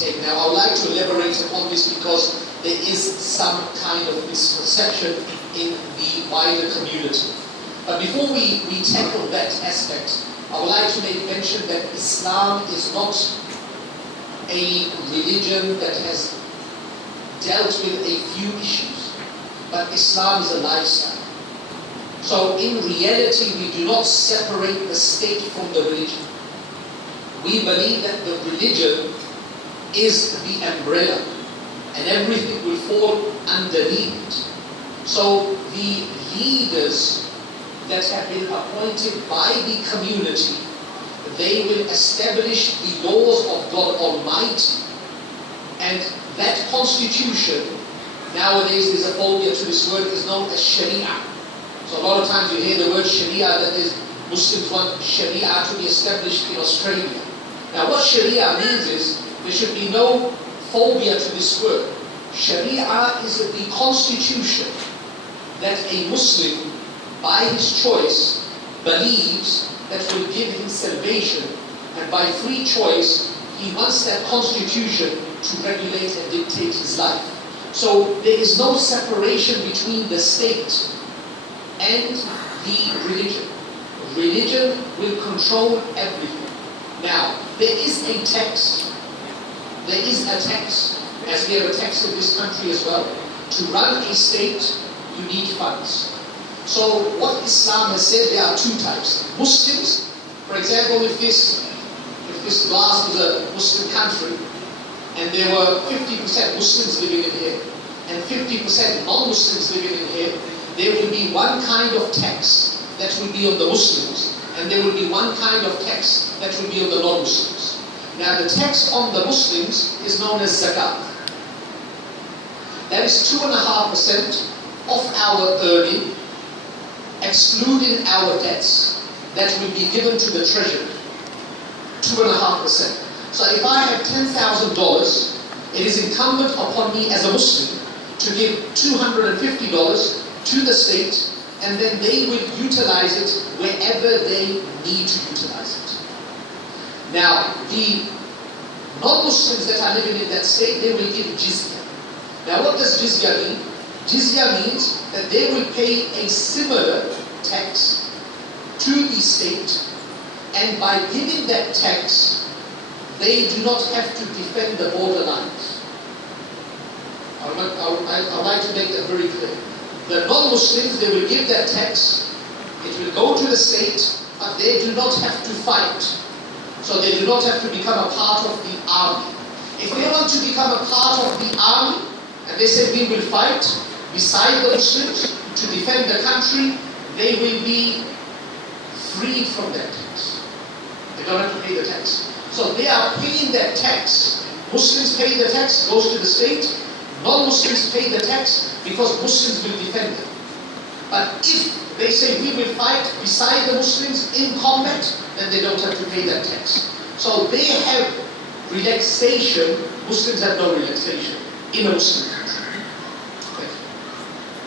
take. Now, I would like to elaborate upon this because there is some kind of misconception in the wider community. But before we tackle that aspect, I would like to make mention that Islam is not a religion that has dealt with a few issues, but Islam is a lifestyle. So in reality, we do not separate the state from the religion. We believe that the religion is the umbrella and everything will fall underneath it. So the leaders that have been appointed by the community, they will establish the laws of God Almighty, and that constitution, nowadays there's a phobia to this word, is known as Sharia. So a lot of times you hear the word Sharia, that is, Muslims want Sharia to be established in Australia. Now what Sharia means is, there should be no phobia to this word. Sharia is the constitution that a Muslim, by his choice, believes that will give him salvation, and by free choice, he wants that constitution to regulate and dictate his life. So there is no separation between the state and the religion. Religion will control everything. Now, there is a text. There is a text, as we have a text in this country as well. To run a state, you need funds. So what Islam has said, there are two types. Muslims, for example, if this glass was a Muslim country, and there were 50% Muslims living in here, and 50% non-Muslims living in here, there will be one kind of tax that will be on the Muslims, and there will be one kind of tax that will be on the non-Muslims. Now the tax on the Muslims is known as zakat. That is 2.5% of our earning, excluding our debts, that will be given to the treasury. 2.5%. So if I have $10,000, it is incumbent upon me as a Muslim to give $250 to the state, and then they will utilize it wherever they need to utilize it. Now, the non-Muslims that are living in that state, they will give jizya. Now what does jizya mean? Jizya means that they will pay a similar tax to the state, and by giving that tax, they do not have to defend the borderlines. I would like to make that very clear. The non-Muslims, they will give that tax, it will go to the state, but they do not have to fight. So they do not have to become a part of the army. If they want to become a part of the army, and they say we will fight beside the Muslims to defend the country, they will be freed from that tax. They don't have to pay the tax. So they are paying that tax. Muslims pay the tax, goes to the state. Non-Muslims pay the tax because Muslims will defend them. But if they say we will fight beside the Muslims in combat, then they don't have to pay that tax. So they have relaxation. Muslims have no relaxation in a Muslim country.